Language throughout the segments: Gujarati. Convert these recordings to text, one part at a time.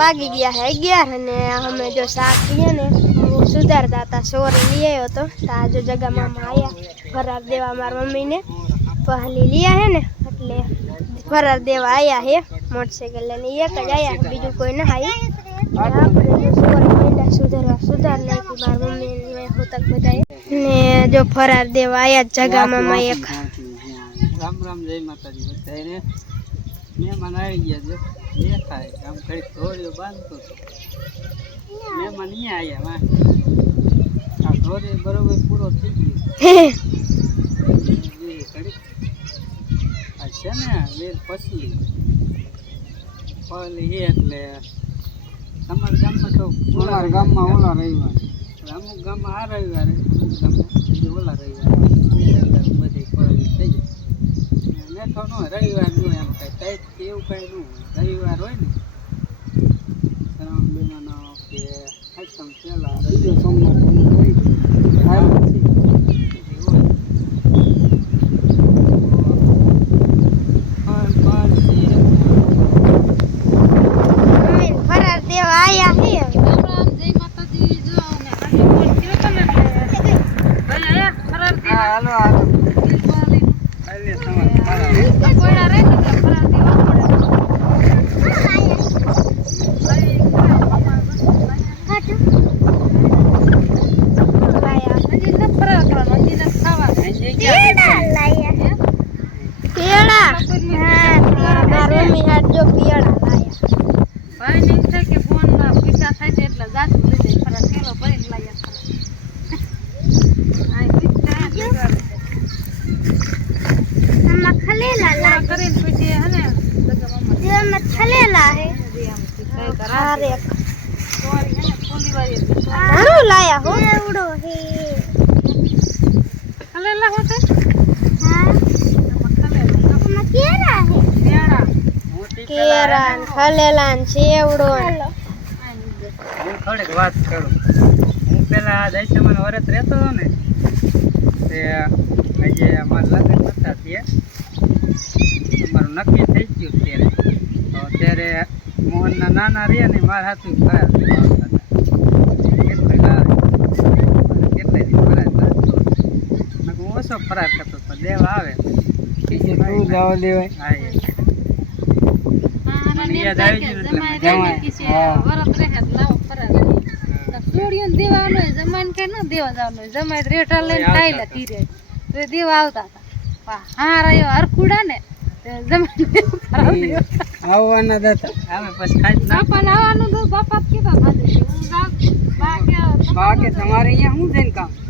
વાગી ગયા છે અગિયાર અને અમે જો શાક પીએ ને, હું સુધારતા હતા, સોરી લઈ આવ્યો હતો. તો આ જો જગા આવ્યા ફરાર દેવા મારા મમ્મીને. પહેલી લઈ હે ને, એટલે ફરાર દેવા આવ્યા હે. મોટરસાઇકલ લઈને એક જ આવ્યા બીજું કોઈ ના આવ્યું સુધારવા સુધાર નાખી મારા હું જો ફરાર દેવા આવ્યા જગા એક. રામ રામ જય માતાજી બધાને મહેમાન આવી ગયા જો દેખાય. આમ ઘડીક ધોરીઓ બાંધતો હતો. મહેમાન અહીંયા આવ્યા માં આ ધોરી બરોબર પૂરો થઈ ગયો. આ છે ને વેર પછી પલી એ એટલે તમારા ગામમાં તો ઓલા ગામમાં ઓલા રવિવાર. અમુક ગામમાં આ રવિવારે અમુક ગામમાં ઓલા રવિવારે બધી પલી થઈ જાય મેઠો ન હોય રવિવારનું એમ કઈ ટાઈટ કે એવું કઈ ન રવિવાર હોય ને શ્રાવણ મહિનાનો કે કરી દો. ત્યાર પછી એ હોય. ફળ, ફળ છે. મમ્મી ફરાર દેવા આવ્યા છે હા, હાલો, હાલો. હાલે તમારે ફરાળ. પેડા હા મારા મમ્મી હાથ જો પેડા લાયા આમાં ખલેલા લાગે તેમાં ખલેલા હે અરે ઘણું લાયા હો એવડો હે હા આમાં કેરા હે ખલેલા સેવડો થોડીક વાત કરું. હું પેલા દૈસમાન વરત રહેતો હતો ને તે આજે અમારા લગ્ન નતા થયા. અમારું નક્કી થઈ ગયું ત્યારે. તો ત્યારે મોહનના નાના રહ્યા ને મારા હાથું ફરાર હતા દી ફરાર કરતો હું ઓછો ફરાર કરતો પણ દેવા આવે. તું જવા દેવાય? હા એ મને યાદ આવી ગયું એટલે. મેં જમાય. હા. આવવાના હતા. અમે પછી ખાઈ જ નાખો. બાકી તમારે અહીંયા શું કામ? ગમે એ હાલે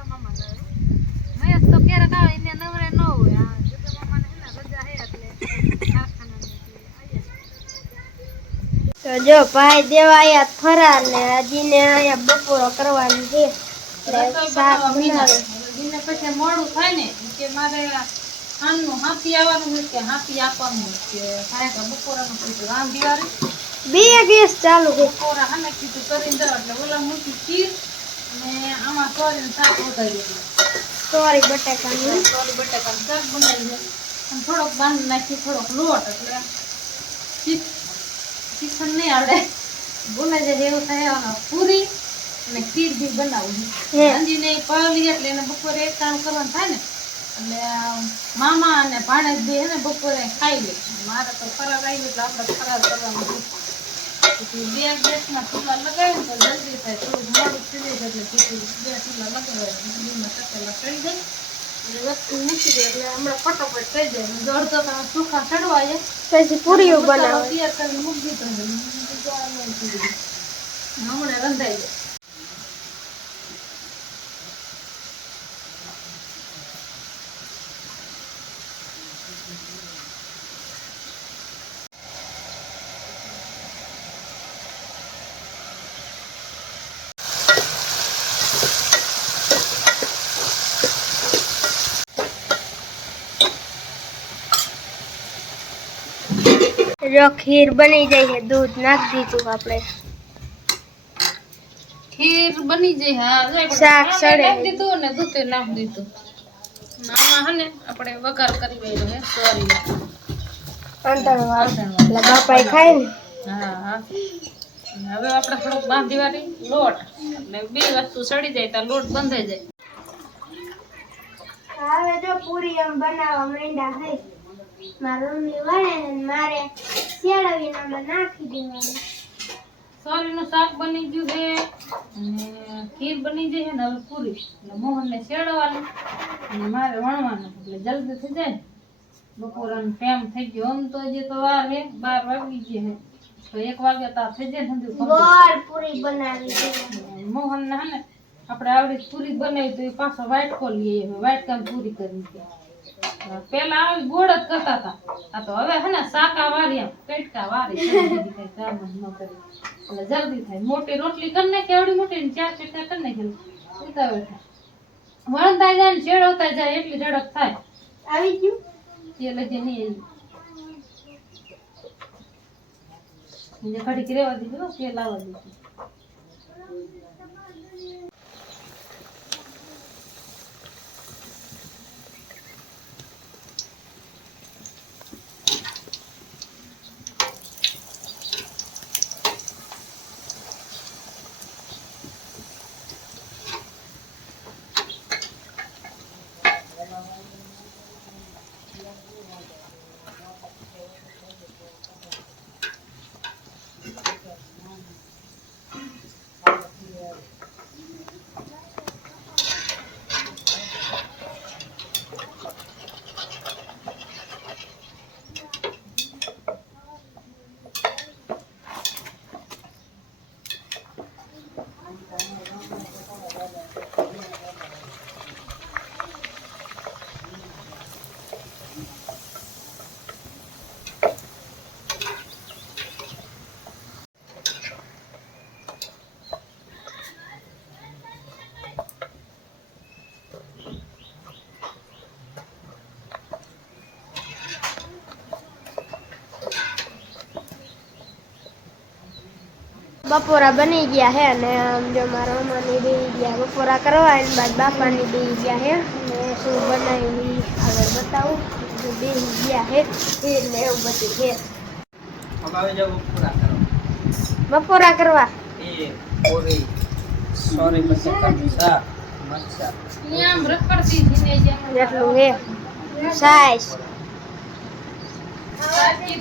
જો ભાઈ દેવા આયા ફરાર ને હજી ને આયા બપોરો કરવાની છે. શાક બનાવે. પછી મોડું થાય ને કે મારે સાંજનું હાથી આવવાનું હોય કે હાથી આપવાનું કે બપોરાનું કીધું રાંધી વાળી બે ગેસ ચાલુ બપોરા હાને કીધું કરીને દો એટલે ઓલા મૂકી ખીર અને આમાં સોરીને શાક દીધું સોરી બટાકાની. સોરી બટાકાનું શાક બનાવી દે અને થોડોક બાંધી નાખી થોડોક લોટ એટલે શીખણ નહીં આવડે બોલે છે એવું થાય પૂરી અને ખીર બી બનાવવી. હે. પાવલી એટલે એને બપોરે એક કામ કરવાનું થાય ને એટલે મામા અને ભાણેજ બે એને બપોરે ખાઈ લે મારે તો ફરાર આવી એટલે આપણે ફરાર કરવાનું બે ગેસમાં ચૂલા લગાવ્યું તો જલ્દી થાય. થોડુંક મોડું થઈ જાય એટલે પછી બે ચૂલા લગાવે બીમાં તકેલા ચડી જાય એટલે વસ્તુ મૂકી દે એટલે હમણાં ફટાફટ થઈ જાય. દોડતો કલાક ચોખા ચડવા જાય પછી પૂરીઓ બનાવો. હમણાં રંધાઈ જાય જો ખીર બની જાય છે દૂધ નાખી દીધું આપણે. ખીર બની જાય હા શાક સડે. નાખી દીધું ને દૂધ નાખી દીધું. મામા હને આપણે વઘાર કરી વાળો હે સોરી. અંતરવાળું. બાપાએ ખાય ને? હા હા. હવે આપણે થોડુંક બાંધી વાળી લોટ. એટલે બે વસ્તુ સડી જાય તો લોટ બંધાઈ જાય. હવે જો પૂરી એમ બનાવવા માંડ્યા હે. મારા મમ્મી વળે ને મારે શેળવીને આમાં નાખી દેવાનું. સોરીનું શાક બની ગયું છે અને ખીર બની છે ને હવે પૂરી. એટલે મોહનને શેડવાનું અને મારે વણવાનું એટલે જલ્દી થઈ જાય. બપોરાનો ટાઈમ થઈ ગયો. આમ તો હજી તો વાર હે બાર વાગી ગયા હે તો એક વાગે તો થઈ જાય ને. ગોળ પૂરી બનાવી છે. મોહન ને હે ને આપણે આવડી પૂરી બનાવી તો એ પાછો વાટકો લઈએ. વાટકામાં પૂરી કરી છે પેલા આવી ગોળ જ કરતા હતા. આ તો હવે હે ને શાકા વારી આમ પેટકા વારી જલ્દી થાય કામ જ ન કરે. એટલે જલ્દી થાય. મોટી રોટલી કરી નાખે એવડી મોટી ને ચાર પેટકા કરી નાખે ઉતાવળ થાય. વણતા જાય ને શેડવતા જાય એટલી ઝડપ થાય. આવી ગયું? એટલે જે નહીં ઘડીક રેવા દીધું તેલ આવવા દીધું. બપોરા બની ગયા હે અને આમ જો મારા મમ્માની બેસી ગયા બપોરા કરવા અને બાદ બાપાની બેસી ગયા હે. અને શું બનાવ્યું આગળ બતાવું. જો બેસી ગયા હે ને એવું બધું કરો બપોરા કરવા. જેટલું હે. સાઈઝ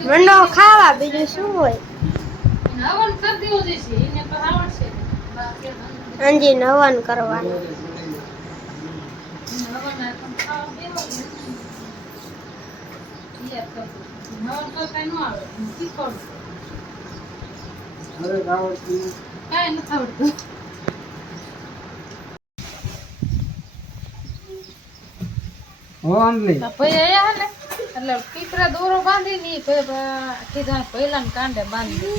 મંડો ખાવા બીજું શું હોય? હવન નવન કરવાનું. આ ભાઈ આયા હે ને? એટલે પીપરા દોરો બાંધી ની કીધું પહેલા ને કાંડે બાંધી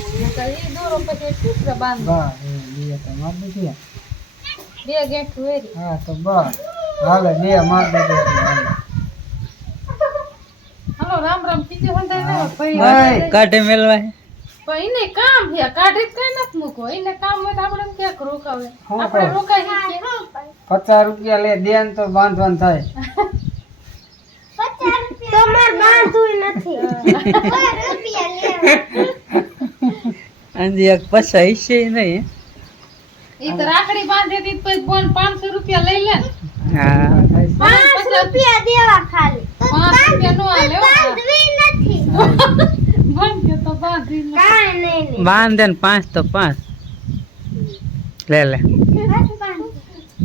એ દોરો પછી પીપરા બાંધી બા એ તો માર દીધી બે ગેઠું વેરી હા તો બસ. હાલે બે માર દીધી હાલો. રામ રામ કીધું હોય તો ભાઈ કાઢે મેલવાય. પણ એને કામ છે કાઢી જ કઈ નથી મૂકો એને કામ હોય તો આપણે ક્યાંક રોકાવે. આપણે રોકાઈ પચાસ રૂપિયા લે દેન ને તો બાંધવાનું થાય. તમારે બાંધવું નથી. અંજી એક પૈસા હિસ્સે નહીં. ઈ તો રાખડી બાંધે તી પછી બોન 500 રૂપિયા લઈ લે હા પાંચ રૂપિયા દેવા ખાલી. પાંચ રૂપિયા નો આલે બાંધવી નથી. બંધ તો બાંધી. કાંઈ નહીં નહીં બાંધે ને પાંચ તો પાંચ. લે લે.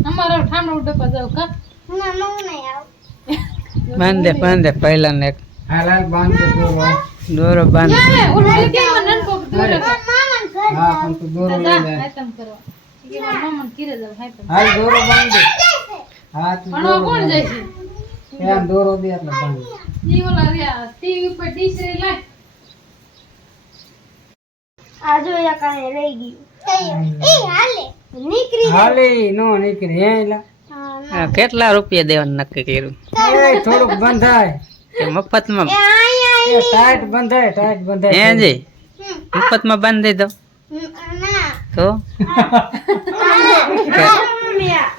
અમારો ઠામડો ડબ્બા જાવ કા? ના બાંધે પહેલા ને એક દોરો બાંધે ઓલો જગ્યામાં નનકો દોરે. હાલ બાંધે. હા તું ભણવા કોણ જાય એમ દોરો દે એટલે બાંધે. ઈ ઓલા રહ્યા ટીવી ઉપર ડીશ રે લાય. આ જો યા કાંઈ રહી ગયું. નીકળી હાલે નો નીકળી હે એલા કેટલા રૂપિયા દેવાનું નક્કી કર્યું? થોડુંક બંધાય. મફતમાં ટાઈટ બંધાય ટાઈટ બંધાય હે જી? મફતમાં બાંધી દો. તો?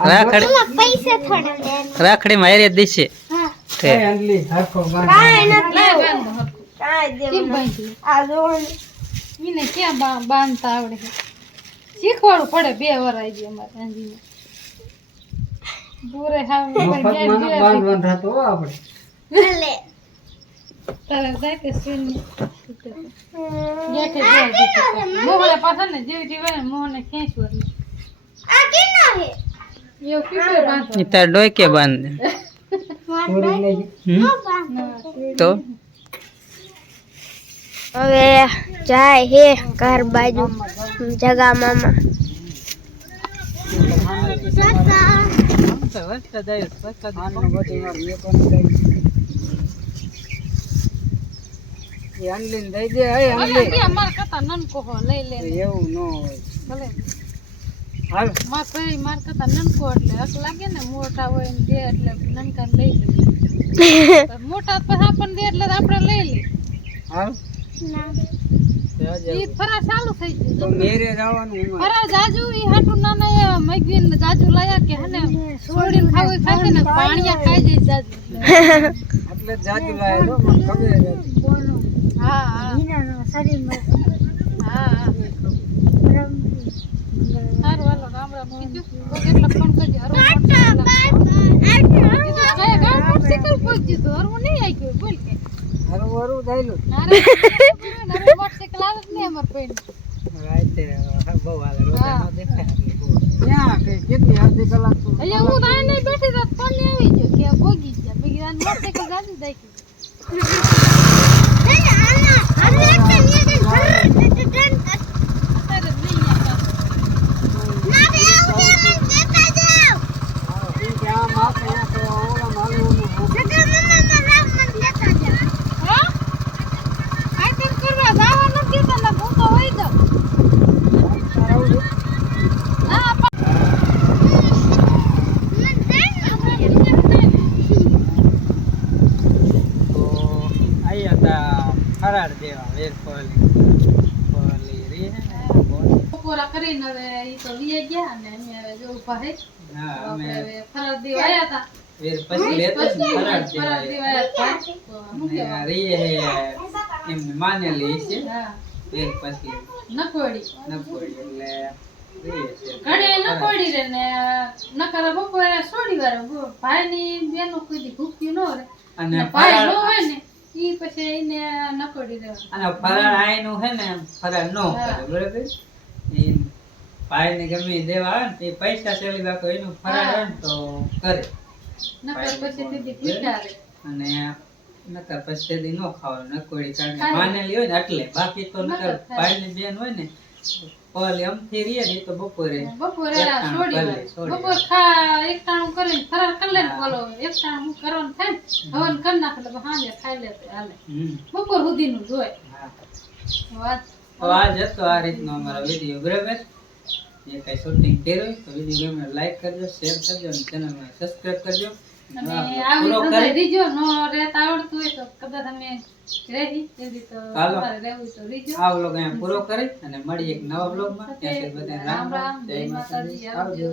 રાખડી. પૈસા થોડા માં એરિયા દીશે. શીખવાડવું પડે બે વાર આવી ગઈ અમારે બોરે હાવ મફતમાં ન બાંધવાનું થતું હો આપણે ભલે. તારે જાય કે સુઈને જેઠે જાય દીકરી. મોહને પાછા ને જેવી જેવી હોય ને મોહને ખેંચવું એટલે. આ કેનો હે? એવું પીપળે બાંધો ઈ તાર ડોય કે બાંધે થોડી લઈ હમ? તો હવે જાય હે ઘર બાજુ જગા મામા એવું ન હોય હાલ માર કઈ માર કરતા નનકો એટલે અક લાગે ને મોટા હોય ને દે એટલે નનકા લઈ લે મોટા પછી આપણને દે એટલે આપણે લઈ લે હાલ. ઈ ફરા ચાલુ થઈ તો મેરે જવાનું ફરા જાજુ ઈ હાટું નાના એ જાજુ લાયા કે હને છોડીને ખાવું ખાશે ને પાણીયા ખાઈ જાય જાજુ. એટલે જાજુ લાવે મને ખબર. હા હા. હા હા. સારું હાલો રામ રામ કીધું તો કેટલા ફોન કરજો હરવું કયા ગામ મોટરસાઇકલ પહોંચી દીધું હરવું નહીં આવી ગયું બોલ કે. હારું વારું થયેલું મોટરસાઇકલ આવે નહીં અમાર ભાઈ રાતે બહુ હાલે. રોજે ન દેખાય ક્યાં? કે કેટલી અડધી કલાક તો અહીંયા હું રાય નહીં બેઠી તો ફોન આવી ગયો. કે ભોગી ગયા. ભોગી મોટરસાઇકલ જાજી દાખી અત્યારે જ નહીં આવ્યા ક્યાં માથે અહીંયા તો ઓલા માલવાનું હા આઈટમ કરવા જવા નથી તને હું તો હોય જાઉં હા તો આયા તા ફરાળ દેવા વેર કોલી કોલી રી હે ને બોલી. બપોરા કરીને હવે ઈ તો વીએ ગયા ને અમે હવે જો ઊભા હે હા અમે ફરજ દેવા આયા હતા. પછી લેતા ફરજ દેવા આયા હતા. તો શું ને કહેવાય? રી હે એમને માનેલી છે. હા. વેર પછી નકોડી ન એટલે રી છે. ઘણી નકોડી રે ને નકર બપોરે સોડી વાર ભાઈ ની બેનો કોઈ ભૂખ્યું ન રે અને ભાઈ નો હોય ને ઈ પછી એને નકોડી રે અને ફરાળ આયનું હે ને ફરાળ નો કરે. બરોબર? એ ભાઈ ને ગમે દેવા આવે ને તે પૈસા સેલી બાકો એનું ફરાર હોય ને તો કરે. નકર પછી દીદી રહે અને નકર પછી તેથી ન ખાવાનું નકોડી કારણ કે માનેલી હોય ને એટલે. બાકી તો નકર નકર ભાઈ ની બેન હોય ને પલ એમ ફેરીએ ને તો બપોરે બપોરે સોડી બપોર ખા એક ટાણું કરીને ફરાર કરી લે બોલો. એક ટાણું હું કરવાનું થાય ને હવન કરી નાખે એટલે સાંજે ખાઈ લે હાલે. બપોર સુધીનું જોય વાત તો આજ હતો આ રીતનો અમારો વીડિયો બરાબર? એ કઈ શૂટિંગ કર્યું તો વીડિયો ગમે લાઈક કરજો શેર કરજો અને ચેનલને સબસ્ક્રાઇબ કરજો. અને હા, આવી પૂરો કરી. રીજો નો રહેતા આવડતું હોય તો કદાચ તમે રહી તેથી તો રહેવું તો રીજો. આ વ્લોગ અહીંયા પૂરો કરી અને મળી એક નવા વ્લોગમાં. ત્યાં સુધી બધાને રામ રામ જય માતાજી આવજો.